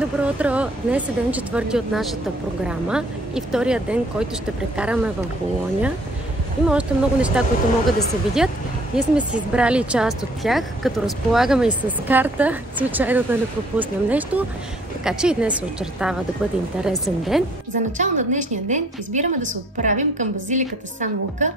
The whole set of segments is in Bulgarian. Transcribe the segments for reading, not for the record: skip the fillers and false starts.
Добро утро! Днес е ден четвърти от нашата програма и втория ден, който ще прекараме в Болоня. Има още много неща, които могат да се видят. Ние сме си избрали част от тях, като разполагаме и с карта, случайно да не пропуснем нещо. Така че и днес се очертава да бъде интересен ден. За начало на днешния ден избираме да се отправим към базиликата Сан Лука,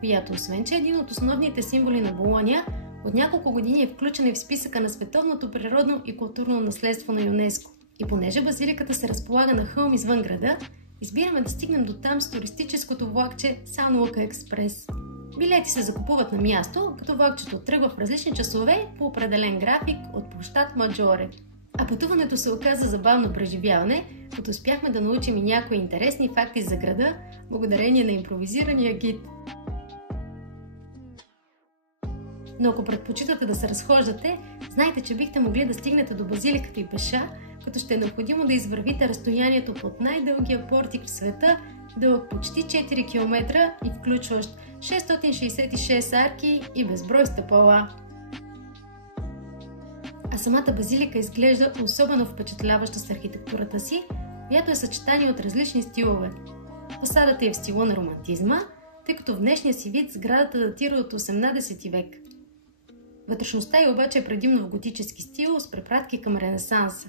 която освен, че е един от основните символи на Болоня, от няколко години е включена и в списъка на световното природно и културно наследство на ЮНЕСКО. И понеже базиликата се разполага на хълм извън града, избираме да стигнем до там с туристическото влакче Сан Лука Експрес. Билети се закупуват на място, като влакчето тръгва в различни часове по определен график от площад Маджоре. А пътуването се оказа забавно преживяване, като успяхме да научим и някои интересни факти за града, благодарение на импровизирания гид. Но ако предпочитате да се разхождате, знайте, че бихте могли да стигнете до базиликата и пеша, като ще е необходимо да извървите разстоянието под най-дългия портик в света, дълъг почти 4 км и включващ 666 арки и безброй стъпала. А самата базилика изглежда особено впечатляваща с архитектурата си, която е съчетание от различни стилове. Фасадата е в стила на романтизма, тъй като в днешния си вид сградата датира от 18 век. Вътрешността й обаче е предимно в готически стил с препратки към Ренесанса.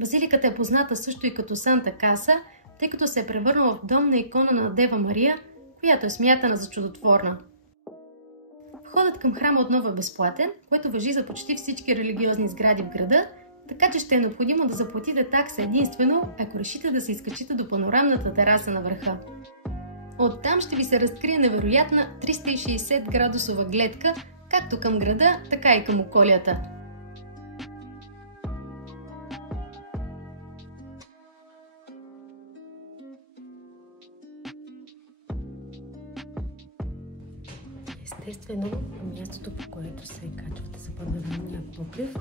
Базиликата е позната също и като Санта Каса, тъй като се е превърнала в дом на икона на Дева Мария, която е смятана за чудотворна. Входът към храма отново е безплатен, което важи за почти всички религиозни сгради в града, така че ще е необходимо да заплатите такса единствено, ако решите да се изкачите до панорамната тераса на върха. Оттам ще ви се разкрие невероятна 360 градусова гледка, както към града, така и към околията. Естествено, мястото, по което се качвате за панорамния покрив,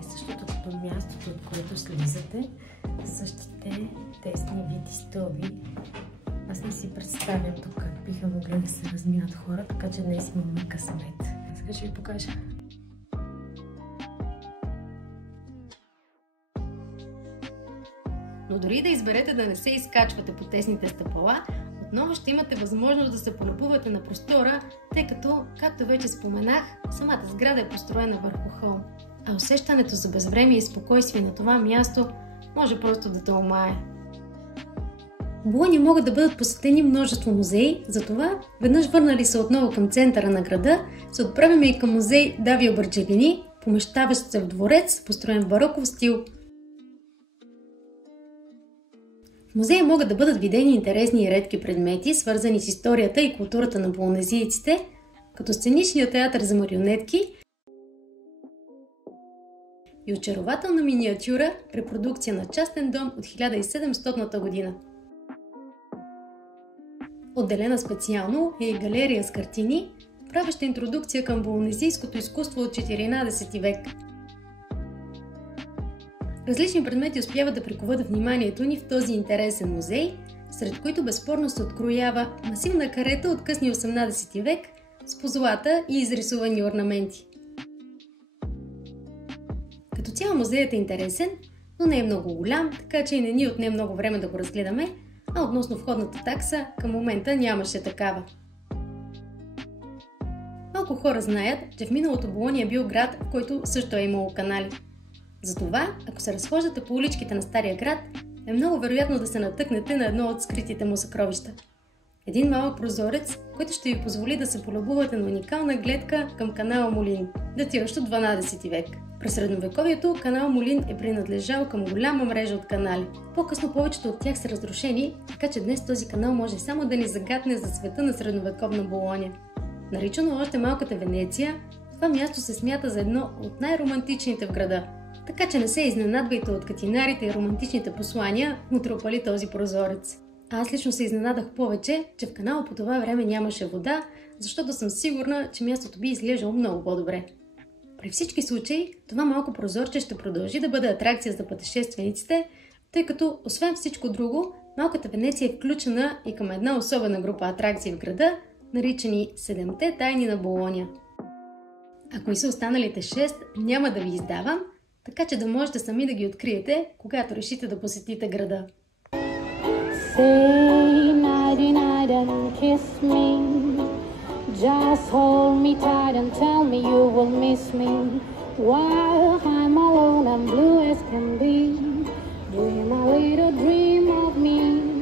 е същото като мястото, от което слизате. Същите тесни вити стълби. Аз не си представям тук как биха могли да се разминат хора, така че днес имаме късмет. Сега ще ви покажа. Но дори да изберете да не се изкачвате по тесните стъпала, отново ще имате възможност да се полюбувате на простора, тъй като, както вече споменах, самата сграда е построена върху хълм. А усещането за безвремие и спокойствие на това място може просто да те омае. В Болоня могат да бъдат посетени множество музеи, затова, веднъж върнали се отново към центъра на града, се отправяме и към музей Давио Барджелини, помещаващ се в дворец, построен в бароков стил. В музея могат да бъдат видени интересни и редки предмети, свързани с историята и културата на болонезийците, като сценичния театър за марионетки и очарователна миниатюра, репродукция на частен дом от 1700 година. Отделена специално е и галерия с картини, правеща интродукция към болонезийското изкуство от 14 век. Различни предмети успяват да приковат вниманието ни в този интересен музей, сред които безспорно се откроява масивна карета от късния 18 век с позлата и изрисувани орнаменти. Като цяло музеят е интересен, но не е много голям, така че и не ни отне много време да го разгледаме, а относно входната такса, към момента нямаше такава. Малко хора знаят, че в миналото Болоня е бил град, в който също е имало канали. Затова, ако се разхождате по уличките на Стария град, е много вероятно да се натъкнете на едно от скритите му съкровища. Един малък прозорец, който ще ви позволи да се полюбувате на уникална гледка към канала Молин, датиращ от 12 век. През средновековието канал Молин е принадлежал към голяма мрежа от канали. По-късно повечето от тях са разрушени, така че днес този канал може само да ни загатне за света на средновековна Болоня. Наричано още малката Венеция, това място се смята за едно от най-романтичните в града. Така че не се изненадвайте от катинарите и романтичните послания, натрупали този прозорец. Аз лично се изненадах повече, че в канала по това време нямаше вода, защото съм сигурна, че мястото би изглеждало много по-добре. При всички случаи, това малко прозорче ще продължи да бъде атракция за пътешествениците, тъй като, освен всичко друго, малката Венеция е включена и към една особена група атракции в града, наричани Седемте тайни на Болоня. А кои са останалите 6, няма да ви издавам, така че да можете сами да ги откриете, когато решите да посетите града. Say nighty night and kiss me. Just hold me tight and tell me you will miss me. While I'm alone and blue as can be, dream a little dream.